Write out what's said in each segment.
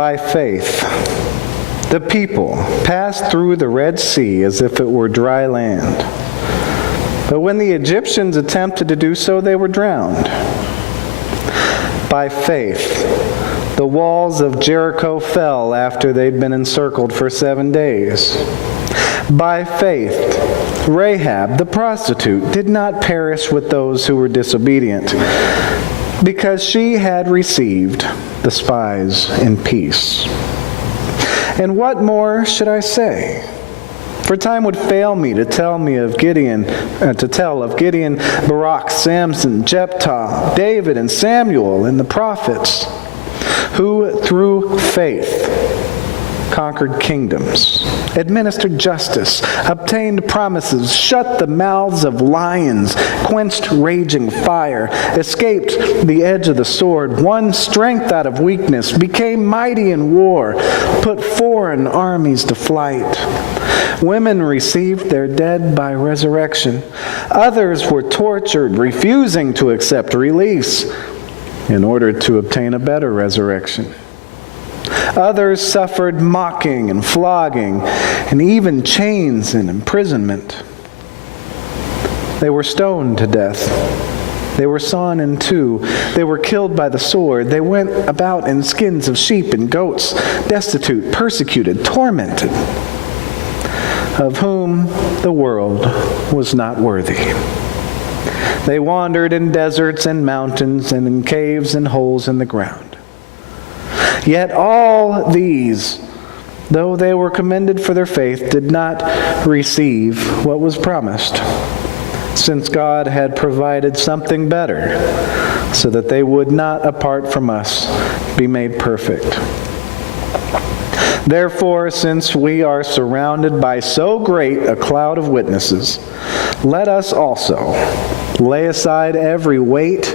By faith, the people passed through the Red Sea as if it were dry land. But when the Egyptians attempted to do so, they were drowned. By faith, the walls of Jericho fell after they'd been encircled for 7 days. By faith, Rahab, the prostitute, did not perish with those who were disobedient, because she had received the spies in peace. And what more should I say? For time would fail me to tell of Gideon, Barak, Samson, Jephthah, David, and Samuel, and the prophets, who through faith conquered kingdoms, administered justice, obtained promises, shut the mouths of lions, quenched raging fire, escaped the edge of the sword, won strength out of weakness, became mighty in war, put foreign armies to flight. Women received their dead by resurrection. Others were tortured, refusing to accept release in order to obtain a better resurrection. Others suffered mocking and flogging and even chains and imprisonment. They were stoned to death. They were sawn in two. They were killed by the sword. They went about in skins of sheep and goats, destitute, persecuted, tormented, of whom the world was not worthy. They wandered in deserts and mountains and in caves and holes in the ground. Yet all these, though they were commended for their faith, did not receive what was promised, since God had provided something better, so that they would not, apart from us, be made perfect. Therefore, since we are surrounded by so great a cloud of witnesses, let us also lay aside every weight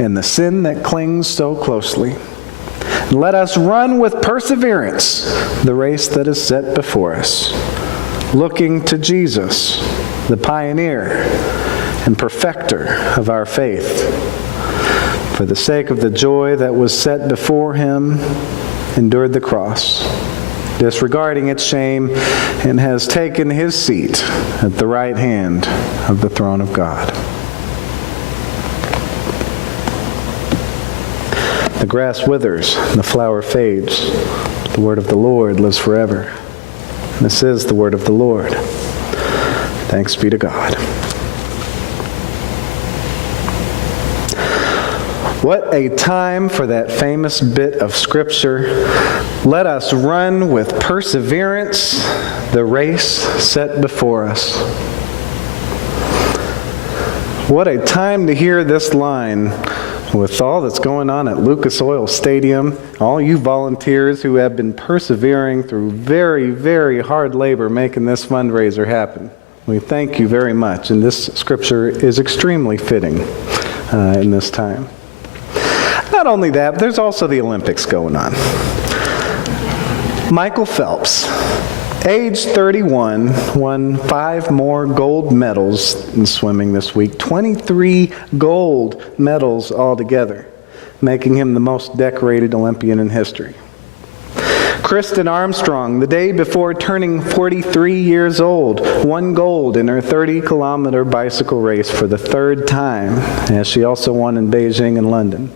and the sin that clings so closely. Let us run with perseverance the race that is set before us, looking to Jesus, the pioneer and perfecter of our faith. For the sake of the joy that was set before him, endured the cross, disregarding its shame, and has taken his seat at the right hand of the throne of God. The grass withers, and the flower fades. The word of the Lord lives forever. This is the word of the Lord. Thanks be to God. What a time for that famous bit of Scripture. Let us run with perseverance the race set before us. What a time to hear this line. With all that's going on at Lucas Oil Stadium, all you volunteers who have been persevering through very, very hard labor making this fundraiser happen, we thank you very much. And this scripture is extremely fitting in this time. Not only that, but there's also the Olympics going on. Michael Phelps, age 31, won 5 more gold medals in swimming this week. 23 gold medals altogether, making him the most decorated Olympian in history. Kristen Armstrong, the day before turning 43 years old, won gold in her 30-kilometer bicycle race for the 3rd time, as she also won in Beijing and London.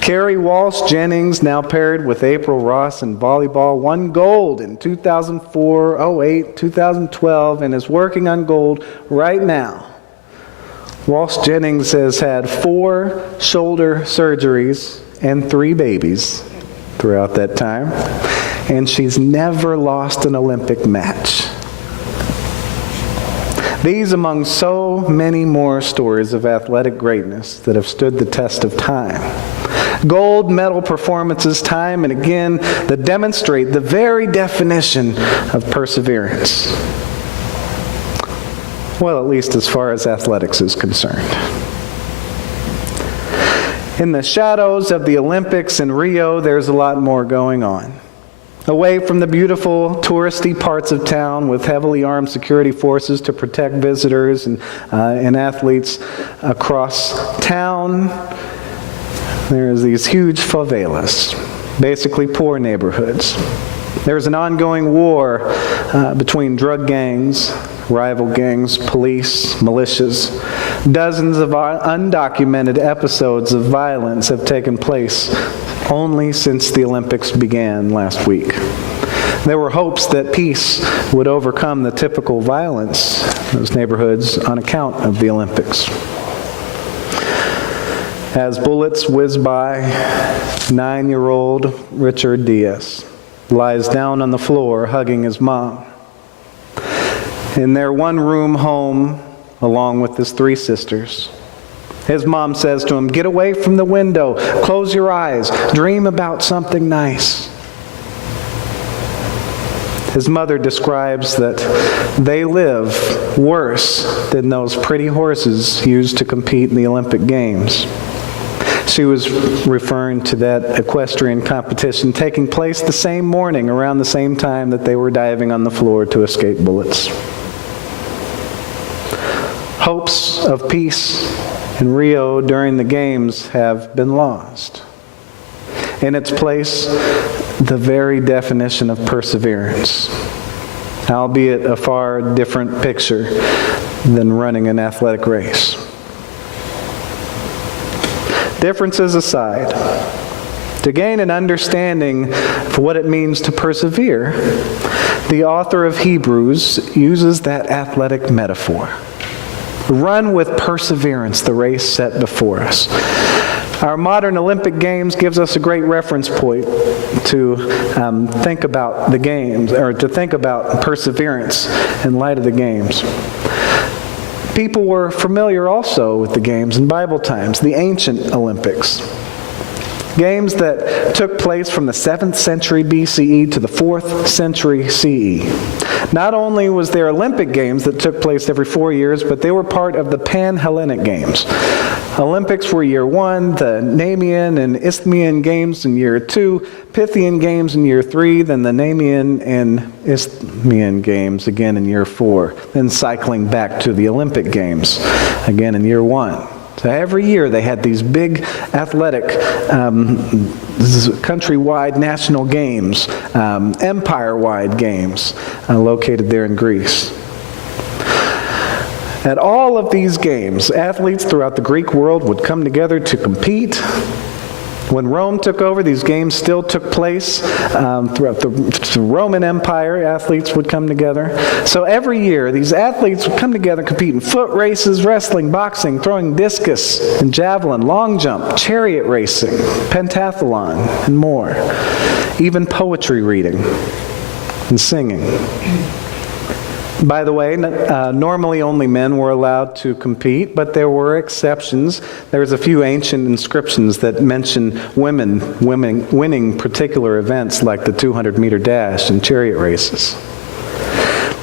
Carrie Walsh-Jennings, now paired with April Ross in volleyball, won gold in 2004, 08, 2012, and is working on gold right now. Walsh-Jennings has had 4 shoulder surgeries and 3 babies throughout that time, and she's never lost an Olympic match. These among so many more stories of athletic greatness that have stood the test of time. Gold medal performances time and again that demonstrate the very definition of perseverance. Well, at least as far as athletics is concerned. In the shadows of the Olympics in Rio, there's a lot more going on. Away from the beautiful touristy parts of town with heavily armed security forces to protect visitors and athletes across town, there's these huge favelas. basically poor neighborhoods. There's an ongoing war between drug gangs, rival gangs, police, militias. Dozens of undocumented episodes of violence have taken place only since the Olympics began last week. There were hopes that peace would overcome the typical violence in those neighborhoods on account of the Olympics. As bullets whiz by, 9-year-old Richard Diaz lies down on the floor hugging his mom. In their one-room home, along with his 3 sisters, his mom says to him, "Get away from the window, close your eyes, dream about something nice." His mother describes that they live worse than those pretty horses used to compete in the Olympic Games. She was referring to that equestrian competition taking place the same morning around the same time that they were diving on the floor to escape bullets. Hopes of peace in Rio during the Games have been lost. In its place, the very definition of perseverance, albeit a far different picture than running an athletic race. Differences aside, to gain an understanding of what it means to persevere, the author of Hebrews uses that athletic metaphor. Run with perseverance the race set before us. Our modern Olympic Games gives us a great reference point to think about the Games, or to think about perseverance in light of the Games. People were familiar also with the Games in Bible times, the ancient Olympics. Games that took place from the 7th century BCE to the 4th century CE. Not only was there Olympic Games that took place every 4 years, but they were part of the Pan-Hellenic Games. Olympics were year 1, the Nemean and Isthmian Games in year 2, Pythian Games in year 3, then the Nemean and Isthmian Games again in year 4, then cycling back to the Olympic Games again in year 1. So every year they had these big athletic countrywide national games, empire-wide games located there in Greece. At all of these games, athletes throughout the Greek world would come together to compete. When Rome took over, these games still took place throughout the Roman Empire. Athletes would come together. So every year, these athletes would come together and compete in foot races, wrestling, boxing, throwing discus and javelin, long jump, chariot racing, pentathlon, and more. Even poetry reading and singing. By the way, normally only men were allowed to compete, but there were exceptions. There's a few ancient inscriptions that mention women winning particular events like the 200-meter dash and chariot races.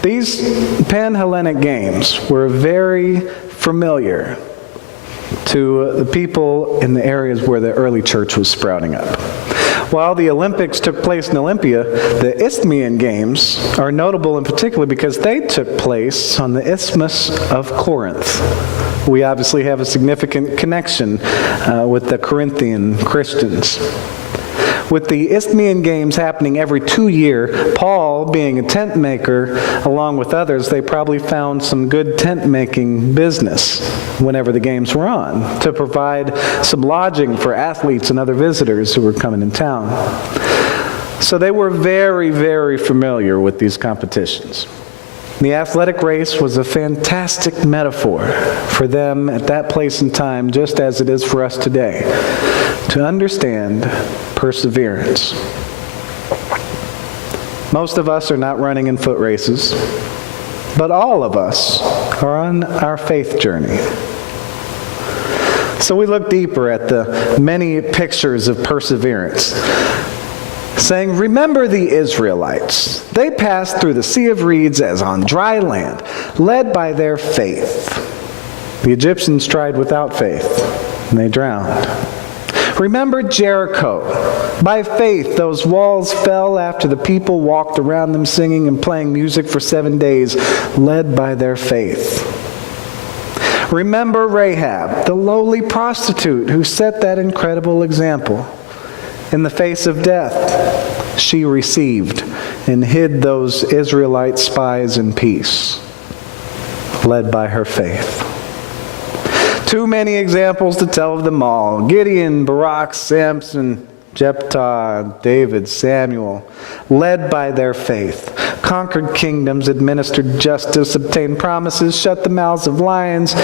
These Pan-Hellenic Games were very familiar to the people in the areas where the early church was sprouting up. While the Olympics took place in Olympia, the Isthmian Games are notable in particular because they took place on the Isthmus of Corinth. We obviously have a significant connection with the Corinthian Christians. With the Isthmian Games happening every 2 years, Paul, being a tent maker, along with others, they probably found some good tent-making business whenever the games were on, to provide some lodging for athletes and other visitors who were coming in town. So they were very, very familiar with these competitions. The athletic race was a fantastic metaphor for them at that place and time, just as it is for us today, to understand perseverance. Most of us are not running in foot races, but all of us are on our faith journey. So we look deeper at the many pictures of perseverance, saying, remember the Israelites. They passed through the Sea of Reeds as on dry land, led by their faith. The Egyptians tried without faith, and they drowned. Remember Jericho. By faith, those walls fell after the people walked around them singing and playing music for 7 days, led by their faith. Remember Rahab, the lowly prostitute who set that incredible example. In the face of death, she received and hid those Israelite spies in peace, led by her faith. Too many examples to tell of them all. Gideon, Barak, Samson, Jephthah, David, Samuel, led by their faith, conquered kingdoms, administered justice, obtained promises, shut the mouths of lions,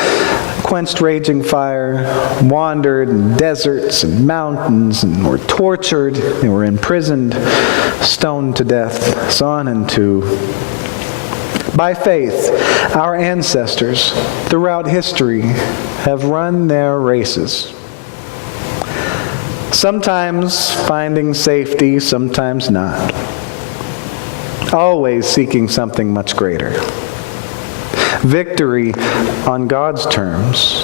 quenched raging fire, wandered in deserts and mountains, and were tortured, and were imprisoned, stoned to death, sawn in two. By faith, our ancestors throughout history have run their races. Sometimes finding safety, sometimes not. Always seeking something much greater. Victory on God's terms.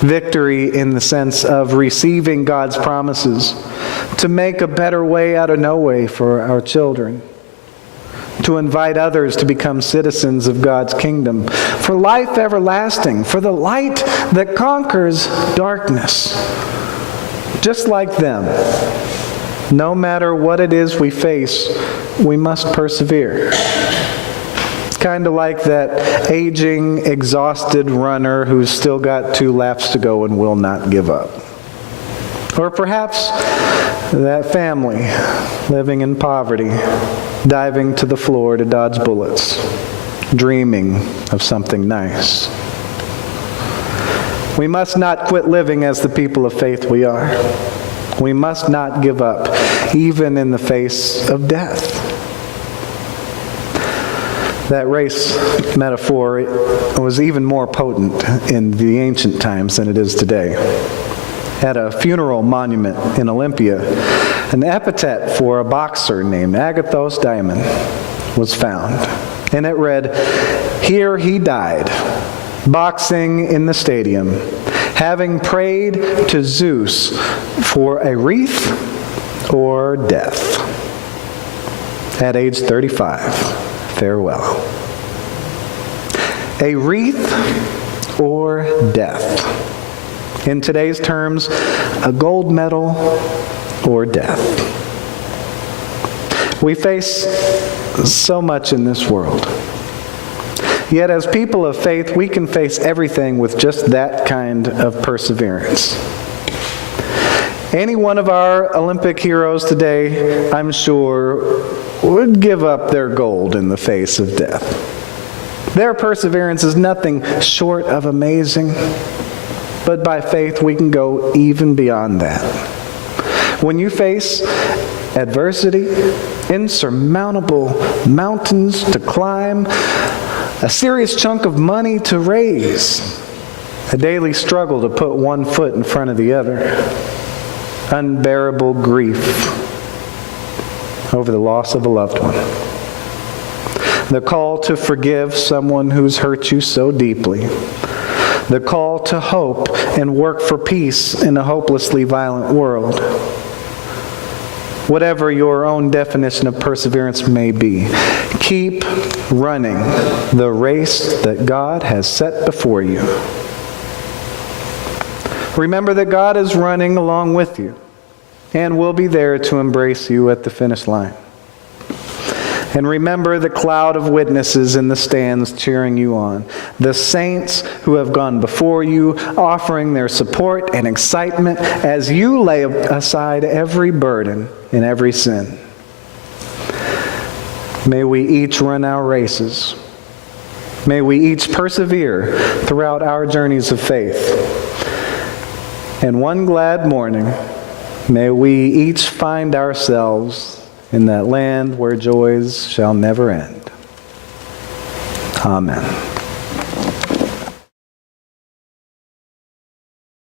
Victory in the sense of receiving God's promises to make a better way out of no way for our children. To invite others to become citizens of God's kingdom. For life everlasting. For the light that conquers darkness. Just like them, no matter what it is we face, we must persevere. It's kind of like that aging, exhausted runner who's still got 2 laps to go and will not give up. Or perhaps that family living in poverty, diving to the floor to dodge bullets, dreaming of something nice. We must not quit living as the people of faith we are. We must not give up, even in the face of death. That race metaphor was even more potent in the ancient times than it is today. At a funeral monument in Olympia, an epitaph for a boxer named Agathos Daimon was found. And it read, "Here he died, boxing in the stadium, having prayed to Zeus for a wreath or death. At age 35, farewell." A wreath or death. In today's terms, a gold medal or death. We face so much in this world. Yet as people of faith, we can face everything with just that kind of perseverance. Any one of our Olympic heroes today, I'm sure, would give up their gold in the face of death. Their perseverance is nothing short of amazing, but by faith we can go even beyond that. When you face adversity, insurmountable mountains to climb, a serious chunk of money to raise, a daily struggle to put one foot in front of the other, unbearable grief over the loss of a loved one, the call to forgive someone who's hurt you so deeply, the call to hope and work for peace in a hopelessly violent world. Whatever your own definition of perseverance may be, keep running the race that God has set before you. Remember that God is running along with you and will be there to embrace you at the finish line. And remember the cloud of witnesses in the stands cheering you on. The saints who have gone before you, offering their support and excitement as you lay aside every burden and every sin. May we each run our races. May we each persevere throughout our journeys of faith. And one glad morning, may we each find ourselves in that land where joys shall never end. Amen.